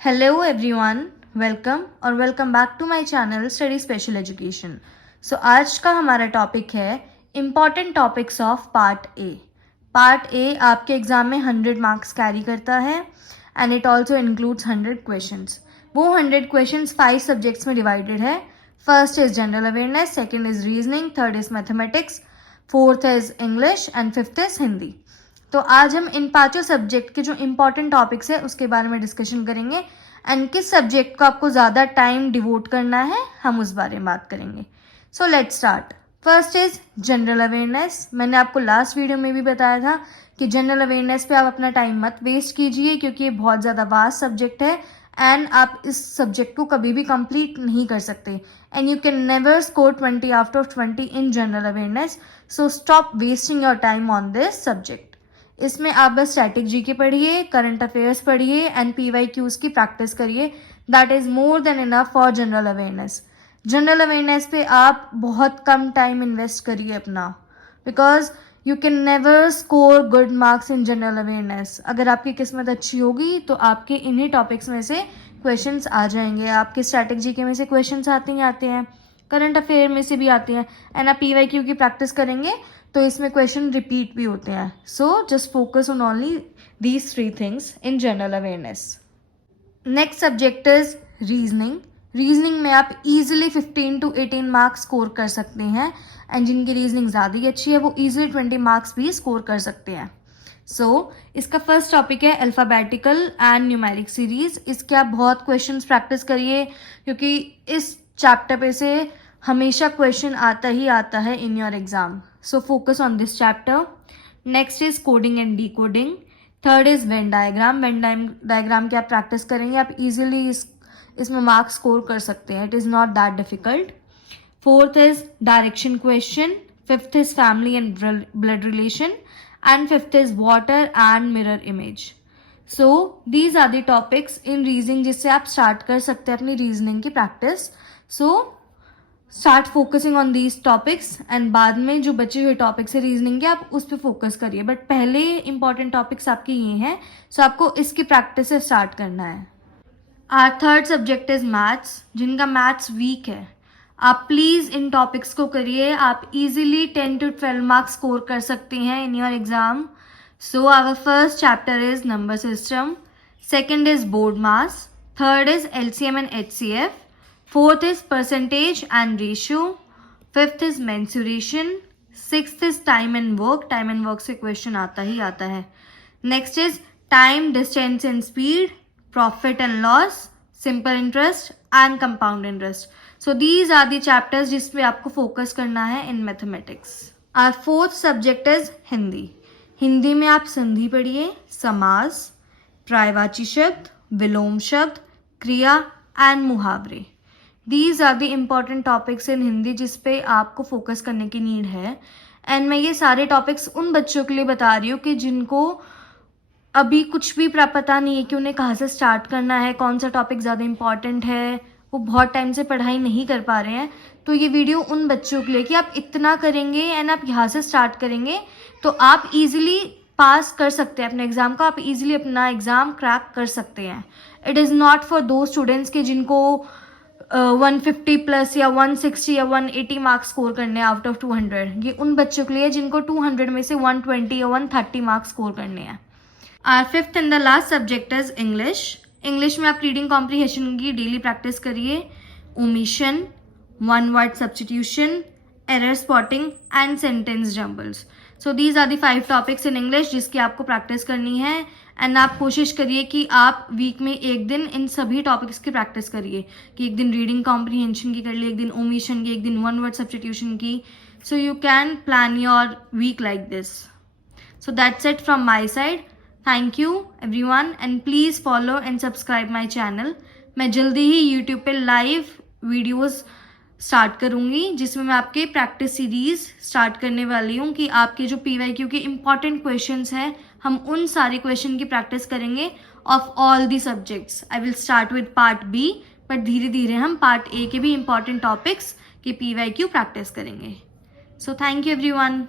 Hello everyone, welcome और welcome back to my channel Study Special Education. So आज का हमारा टॉपिक है Important Topics of Part A. Part A आपके exam में 100 मार्क्स कैरी करता है and it also includes 100 questions. वो 100 questions 5 सब्जेक्ट्स में डिवाइडेड है. First is general awareness, second is reasoning, third is mathematics, fourth is English and fifth is Hindi. तो आज हम इन पांचों सब्जेक्ट के जो इम्पॉर्टेंट टॉपिक्स है उसके बारे में डिस्कशन करेंगे एंड किस सब्जेक्ट को आपको ज़्यादा टाइम डिवोट करना है हम उस बारे में बात करेंगे. So let's start. First is general awareness. मैंने आपको लास्ट वीडियो में भी बताया था कि जनरल अवेयरनेस पे आप अपना टाइम मत वेस्ट कीजिए क्योंकि ये बहुत ज़्यादा वास्ट सब्जेक्ट है एंड आप इस सब्जेक्ट को कभी भी कंप्लीट नहीं कर सकते and you can never score 20 out of 20 in general awareness. So stop wasting your time on this subject. इसमें आप बस स्टैटिक जीके पढ़िए, करंट अफेयर्स पढ़िए एंड PYQs की प्रैक्टिस करिए. That is more than enough for general awareness. General awareness पे आप बहुत कम टाइम इन्वेस्ट करिए अपना, because you can never score good marks in general awareness. अगर आपकी किस्मत अच्छी होगी तो आपके इन्हीं टॉपिक्स में से क्वेश्चंस आ जाएंगे. आपके स्टैटिक जीके में से क्वेश्चंस आते ही आते हैं, करंट अफेयर में से भी आते हैं एंड आप PYQ की प्रैक्टिस करेंगे तो इसमें क्वेश्चन रिपीट भी होते हैं. So just focus on only these 3 things in general awareness. Next subject is reasoning. Reasoning में आप इजीली 15 to 18 मार्क्स स्कोर कर सकते हैं एंड जिनकी रीजनिंग ज़्यादा ही अच्छी है वो इजीली 20 मार्क्स भी स्कोर कर सकते हैं. सो इसका फर्स्ट टॉपिक है अल्फ़ाबेटिकल एंड न्यूमेरिक सीरीज. इसके आप बहुत क्वेश्चंस प्रैक्टिस करिए क्योंकि इस चैप्टर पे से हमेशा क्वेश्चन आता ही आता है इन your exam. So focus on this chapter. Next is coding and decoding. Third is Venn diagram. Venn diagram की आप प्रैक्टिस करेंगे आप इजीली इसमें मार्क्स स्कोर कर सकते हैं. It is not that difficult. Fourth is direction question. Fifth is family and blood relation and fifth is water and mirror image. So these are the topics in reasoning जिससे आप start कर सकते हैं अपनी reasoning की practice. So start focusing on these topics and बाद में जो बचे हुए टॉपिक्स है रीजनिंग के आप उस पर फोकस करिए. बट पहले इंपॉर्टेंट टॉपिक्स आपके ये हैं. सो आपको इसकी प्रैक्टिस से स्टार्ट करना है. Our third subject is maths. जिनका मैथ्स वीक है आप प्लीज़ इन टॉपिक्स को करिए. आप इजीली 10 to 12 मार्क्स स्कोर कर सकते हैं in your exam. So our first chapter is number system. Second is BODMAS. Third is LCM and HCF. Fourth is percentage and ratio. Fifth is mensuration. Sixth is time and work. Time and work से question आता ही आता है. Next is time, distance and speed, profit and loss, simple interest and compound interest. So these are the chapters जिसमें आपको focus करना है in mathematics. Our fourth subject is Hindi. Hindi में आप संधि पढ़िए, समास, पर्यायवाची शब्द, विलोम शब्द, क्रिया एंड मुहावरे. These are the important topics in Hindi जिस पे आपको फोकस करने की नीड है. एंड मैं ये सारे टॉपिक्स उन बच्चों के लिए बता रही हूँ कि जिनको अभी कुछ भी पता नहीं है कि उन्हें कहाँ से स्टार्ट करना है, कौन सा टॉपिक ज़्यादा इम्पॉर्टेंट है, वो बहुत टाइम से पढ़ाई नहीं कर पा रहे हैं. तो ये वीडियो उन बच्चों के लिए कि आप इतना करेंगे एंड आप यहाँ से स्टार्ट करेंगे तो आप ईजिली पास कर सकते हैं अपने एग्ज़ाम को. आप ईजिली अपना एग्ज़ाम क्रैक कर सकते हैं. इट इज़ नॉट फॉर दो स्टूडेंट्स के जिनको 150 प्लस या 160 या 180 मार्क्स स्कोर करने हैं आउट ऑफ 200. ये उन बच्चों के लिए जिनको 200 में से 120 या 130 मार्क्स स्कोर करने हैं. Our fifth and the last subject is English. English में आप रीडिंग कॉम्प्रीहेंशन की डेली प्रैक्टिस करिए. Omission, one word substitution, error spotting and sentence jumbles. So these are the 5 topics in English जिसकी आपको practice करनी है. एंड आप कोशिश करिए कि आप वीक में एक दिन इन सभी टॉपिक्स की प्रैक्टिस करिए कि एक दिन रीडिंग कॉम्प्रीहेंशन की कर लिए, एक दिन ओमिशन की, एक दिन वन वर्ड सब्स्टिट्यूशन की. So you can plan your week like this. So that's it from my side. Thank you everyone and please follow and subscribe my channel. मैं जल्दी ही यूट्यूब पे लाइव वीडियोज़ स्टार्ट करूँगी जिसमें मैं आपके practice series start करने वाली हूँ कि आपके जो PYQ के इम्पॉर्टेंट क्वेश्चंस हैं हम उन सारे क्वेश्चन की प्रैक्टिस करेंगे of all the subjects. I will start with part B but धीरे धीरे हम पार्ट A के भी इम्पॉर्टेंट टॉपिक्स की PYQ प्रैक्टिस करेंगे. So thank you everyone.